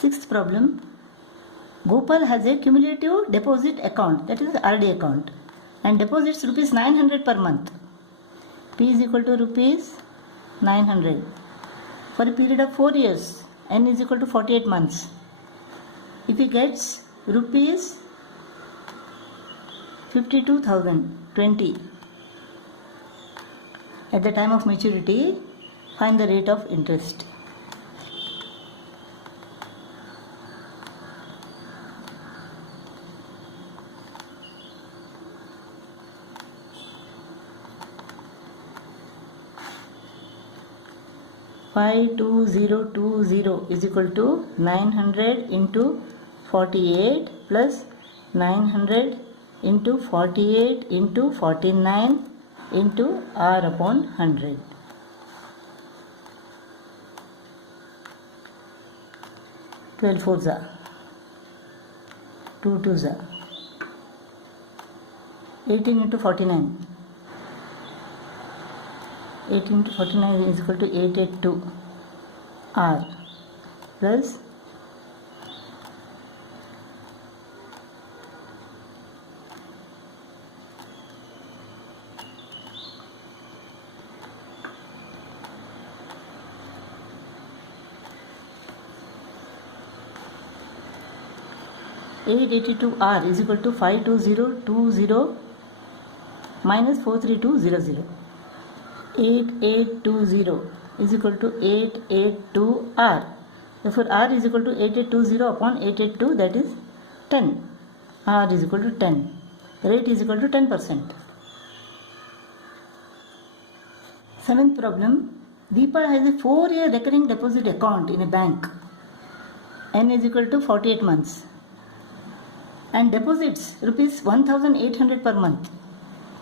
Sixth problem. Gopal has a cumulative deposit account, that is RD account, and deposits rupees 900 per month. P is equal to rupees 900 for a period of 4 years. N is equal to 48 months. If he gets rupees 52,020 at the time of maturity, find the rate of interest. Five 2020 is equal to 900 into 48 plus 900 into 48 into 49 into R upon 100. 12 fours are 2 twos are 18 into 49. 18 into 49 is equal to 882 R plus 882R is equal to 52020 minus 43200. 8820 is equal to 882R. Therefore, R is equal to 8820 upon 882, that is 10. R is equal to 10. Rate is equal to 10%. Seventh problem. Deepa has a 4-year recurring deposit account in a bank. N is equal to 48 months. And deposits rupees 1,800 per month.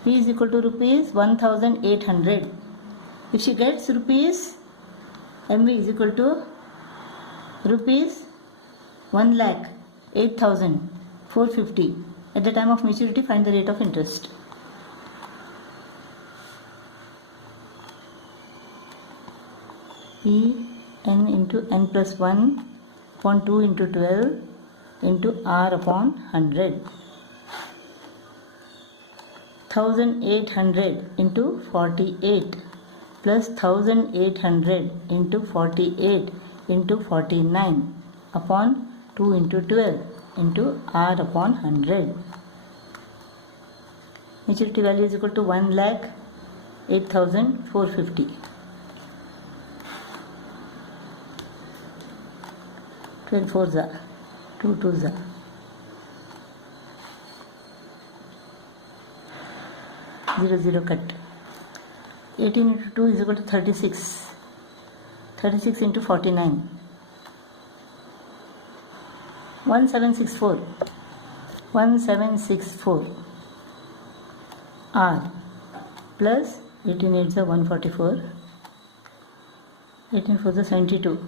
P is equal to rupees 1,800. If she gets rupees, MV is equal to rupees 1,08,450 at the time of maturity, find the rate of interest. P n into n plus 1 upon 2 into 12 into R upon 100. 1800 into 48 plus 1800 into 48 into 49 upon 2 into 12 into R upon 100. Maturity value is equal to 1,08,450. 12 fours are 2 twos are 0 cut. 18 into 2 is equal to 36. 36 into 49. 1764. 1764 R plus 18 8 is 144. 18 4 is 72.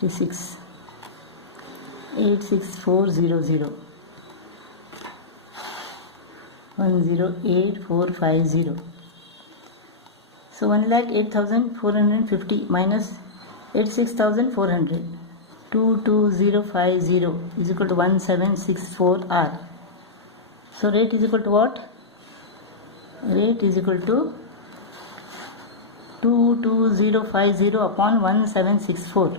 36. 86400. 108450. So 1,08,450 minus 86,400. 22050 is equal to 1764 R. So rate is equal to what? Rate is equal to 22050 upon 1764.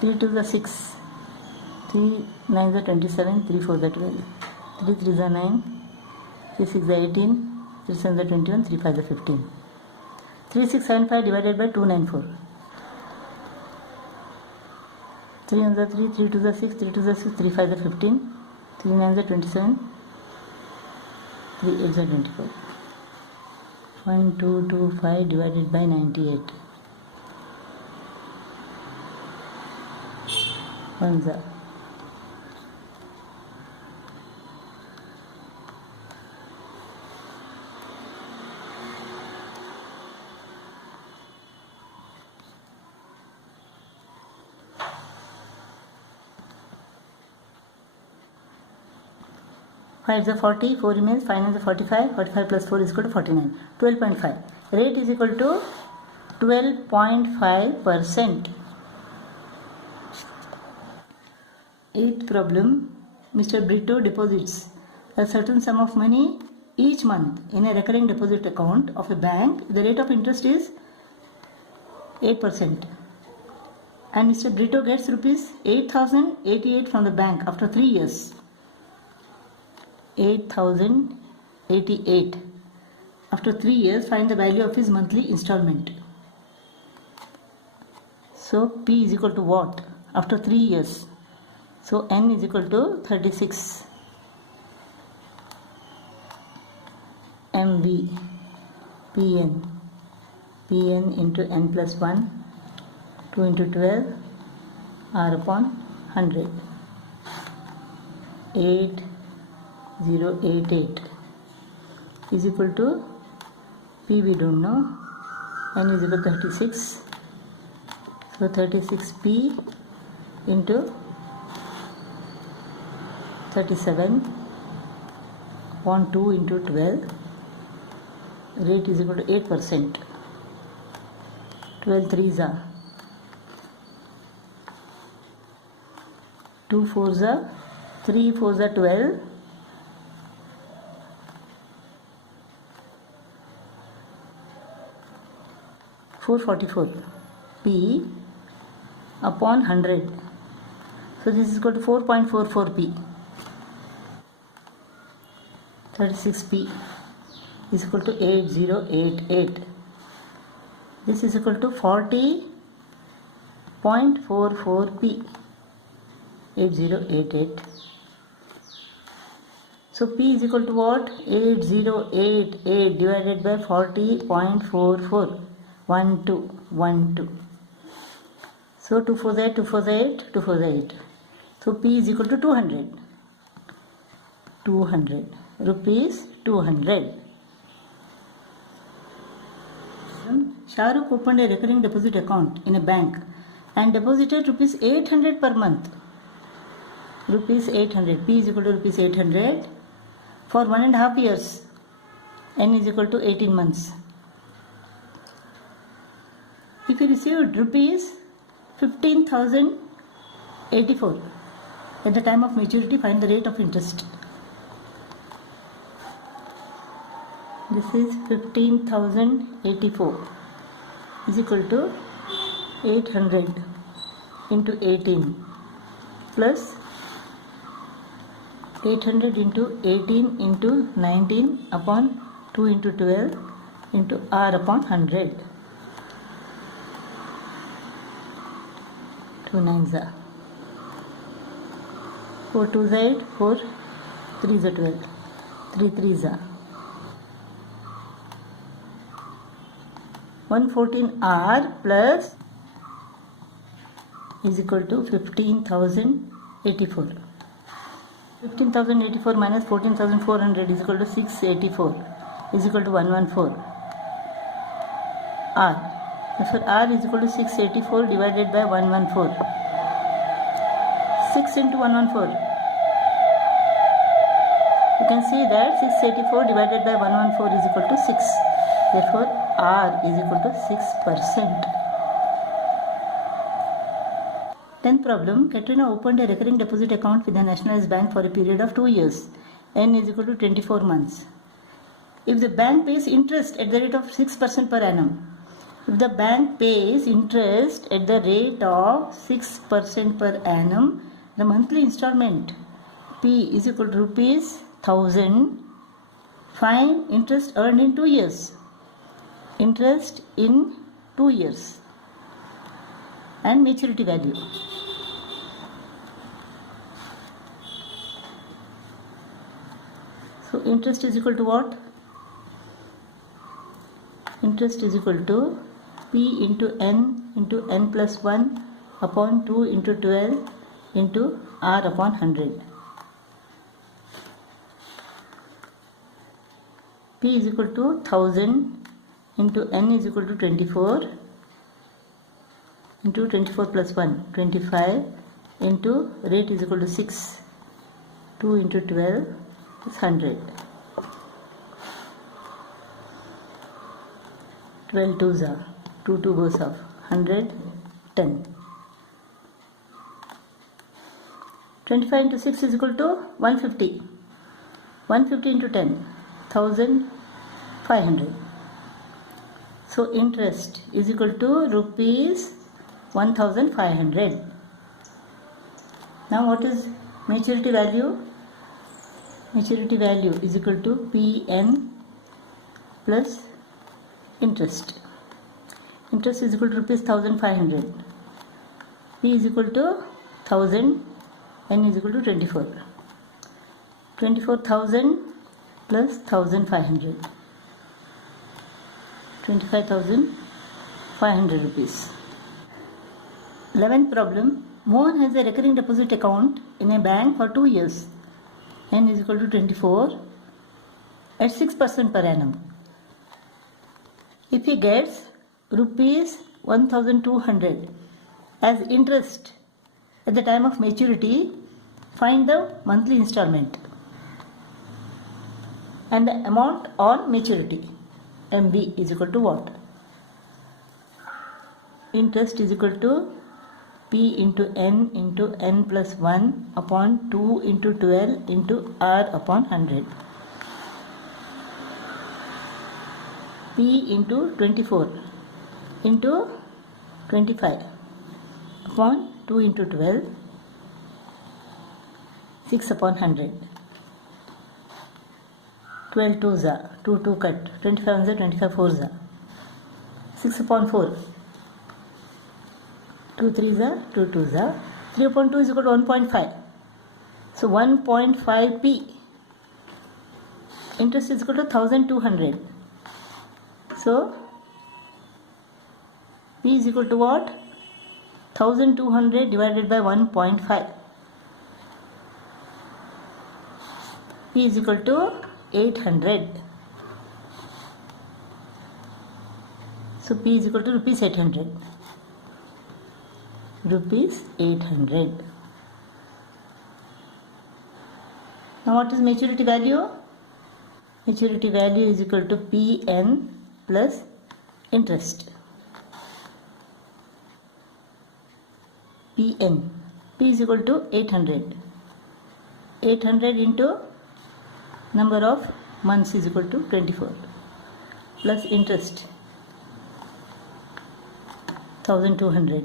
Three to the 6, 3 9 the 27, 3 4 the 12, 3 3 the 9, 3 6 the 18, 3 7 the 21, 3 5 the 15. 3675 divided by 294. 3 on the 3, 3 to the 6, 3 to the 6, 3 5 the 15, 3 9 the 27, 3 8 the 24. 1225 divided by 98. 1 the 5 is a 40, 4 remains, 5 is a 45, 45 plus 4 is equal to 49, 12.5. Rate is equal to 12.5%. Eighth problem, Mr. Brito deposits a certain sum of money each month in a recurring deposit account of a bank. The rate of interest is 8%. And Mr. Brito gets rupees 8,088 from the bank after 3 years. 8,088. After 3 years, find the value of his monthly installment. So P is equal to what? After 3 years. So N is equal to 36. MV PN into N plus 1, 2 into 12 R upon 100. 8088 is equal to P we don't know, N is equal to 36. So 36P into 37 upon 2 into 12. Rate is equal to 8%. 12 threes are 2 fours are 3 fours are 12. 444 P upon 100. So this is equal to 4.44 P. 36P is equal to 8088. This is equal to 40.44 P. 8088. So P is equal to what? 8088 divided by 40.44. 12. So 2 4 8, 2 4 8, 2 4 8. So P is equal to 200. 200 rupees 200. Shahrukh opened a recurring deposit account in a bank and deposited rupees 800 per month. Rupees 800. P is equal to rupees 800 for 1.5 years. N is equal to 18 months. If he received rupees 15,084 at the time of maturity, find the rate of interest. This is 15,084 is equal to 800 into 18 plus 800 into 18 into 19 upon 2 into 12 into R upon 100. 2 9s are 4 2s are 8, 4 3s are 12, 3 3s are 114R plus is equal to 15,084. 15,084 minus 14,400 is equal to 684 is equal to 114. R. Therefore, R is equal to 684 divided by 114. 6 into 114. You can see that 684 divided by 114 is equal to 6. Therefore, R is equal to 6%. 10th problem, Katrina opened a recurring deposit account with the Nationalized Bank for a period of 2 years. N is equal to 24 months. If the bank pays interest at the rate of 6% per annum, if the bank pays interest at the rate of 6% per annum, the monthly installment P is equal to rupees 1000. Find interest earned in 2 years. Interest in 2 years and maturity value. So interest is equal to what? Interest is equal to P into N plus 1 upon 2 into 12 into R upon 100. P is equal to 1000 into N is equal to 24 into 24 plus 1, 25 into rate is equal to 6, 2 into 12 is 100. 12 twos are 2 goes off 100, 10. 25 into 6 is equal to 150. 150 into 10, 1500. So interest is equal to rupees 1500. Now what is maturity value? Maturity value is equal to PN plus interest. Interest is equal to rupees 1500. P is equal to 1000. N is equal to 24. 24,000 plus 1500. 25,500 rupees. 11th problem. Mohan has a recurring deposit account in a bank for 2 years. N is equal to 24 at 6% per annum. If he gets rupees 1,200 as interest at the time of maturity, find the monthly installment and the amount on maturity. MB is equal to what? Interest is equal to P into N plus 1 upon 2 into 12 into R upon 100. P into 24 into 25 upon 2 into 12, 6 upon 100. 12 2s are 2 cut, 25 ones are 25 4s are 6 upon 4. 2 3s are 2 2s are 3 upon 2 is equal to 1.5. So 1.5 P. Interest is equal to 1200. So P is equal to what? 1200 divided by 1.5. P is equal to 800. So P is equal to rupees 800. Rupees 800. Now what is maturity value? Maturity value is equal to PN plus interest. PN. P is equal to 800. 800 into number of months is equal to 24 plus interest 1200.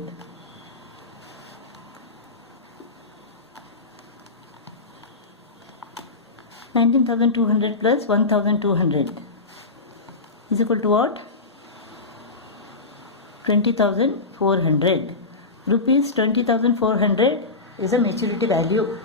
$19,200 plus 1,200 is equal to what? 20,400. Rupees 20,400 is a maturity value.